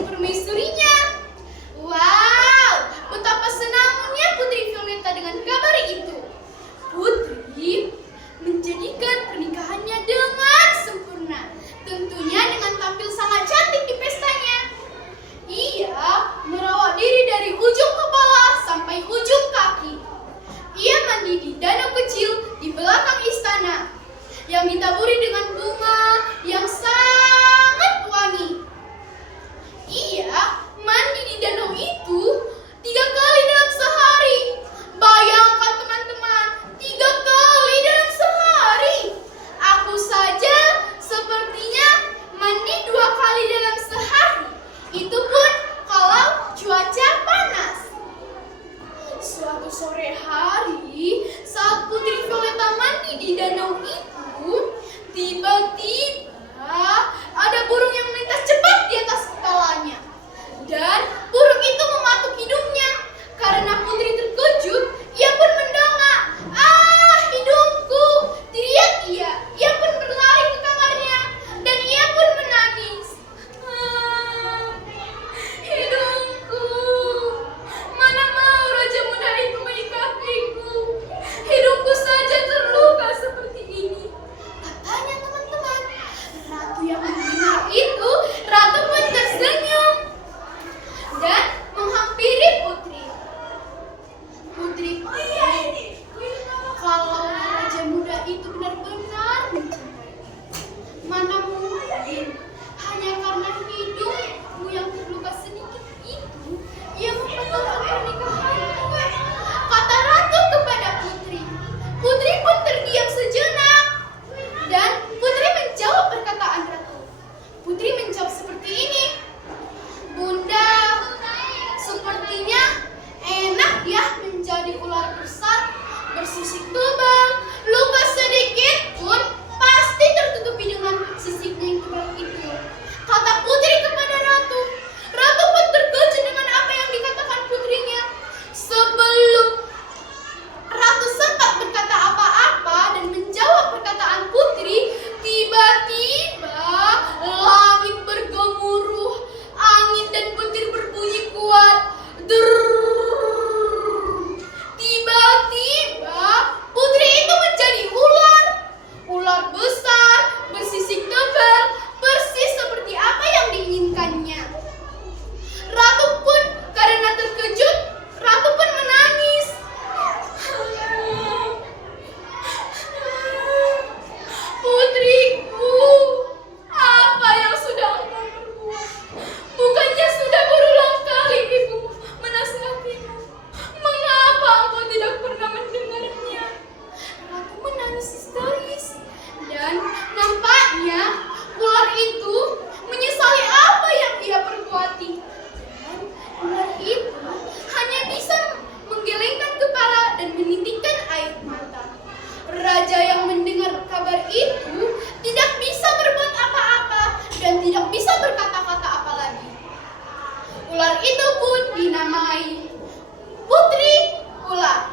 menjadi permaisurinya. Wow, betapa senangnya Putri Violeta dengan kabar itu. Putri menjadikan pernikahannya dengan sempurna, tentunya dengan tampil sangat cantik di pestanya. Ia merawat diri dari ujung kepala sampai ujung kaki. Ia mandi di danau kecil di belakang istana yang ditaburi dengan bunga yang sangat wangi. Ia mandi di danau itu 3 kali dalam sehari. Bayangkan teman-teman, 3 kali dalam sehari. Aku saja sepertinya mandi 2 kali dalam sehari. Itu pun kalau cuaca panas. Suatu sore hari, saat Putri Violeta mandi di danau itu, tiba-tiba ada burung yang melintas cepat di atas kepalanya. Dan burung itu mematuk hidungnya. Karena Putri terkejut, ia pun mendongak. "Ah, hidungku!" teriak ia. Ia pun berlari ke kamarnya dan ia pun menangis. "Ah, hidungku! Mana mau raja muda itu menikahiku? Hidungku saja terluka seperti ini," katanya teman-teman. Ratu yang mendengar itu, ratu pun tersenyum dan menghampiri Putri. Putri, kalau raja muda itu benar-benar mencintaimu, mana mungkin hanya karena hidungmu yang terluka sedikit itu ia membatalkan pernikahanmu, kata ratu kepada Putri. Putri pun terdiam sejenak dan Putri menjawab perkataan ratu. Putri menjawab seperti ini, "Bunda, sepertinya enak ya menjadi ular besar bersisik tebal. Luka sedikit pun pasti tertutupi dengan sisiknya yang tebal itu," kata Putri kepada ratu. Ratu pun terkejut dengan apa yang dikatakan putrinya. Sebelum ratu sempat berkata apa-apa dan menjawab perkataan Putri, tiba-tiba langit bergemuruh, angin dan petir berbunyi kuat. Tiba-tiba Putri itu menjadi ular. Ular besar, bersisik tebal, persis seperti apa yang diinginkannya. Ratu pun karena terkejut, ratu pun menangis. "Putriku, apa yang sudah engkau perbuat? Bukannya sudah berulang kali ibu menasihatimu? Mengapa engkau tidak pernah mendengarnya?" Ratu menangis histeris dan nampaknya ular itu menyesali apa yang ia perbuati. Dan ular itu hanya bisa menggelengkan kepala dan menitikkan air mata. Raja yang mendengar kabar itu tidak bisa berbuat apa-apa dan tidak bisa berkata-kata apa lagi. Ular itu pun dinamai Putri Ular.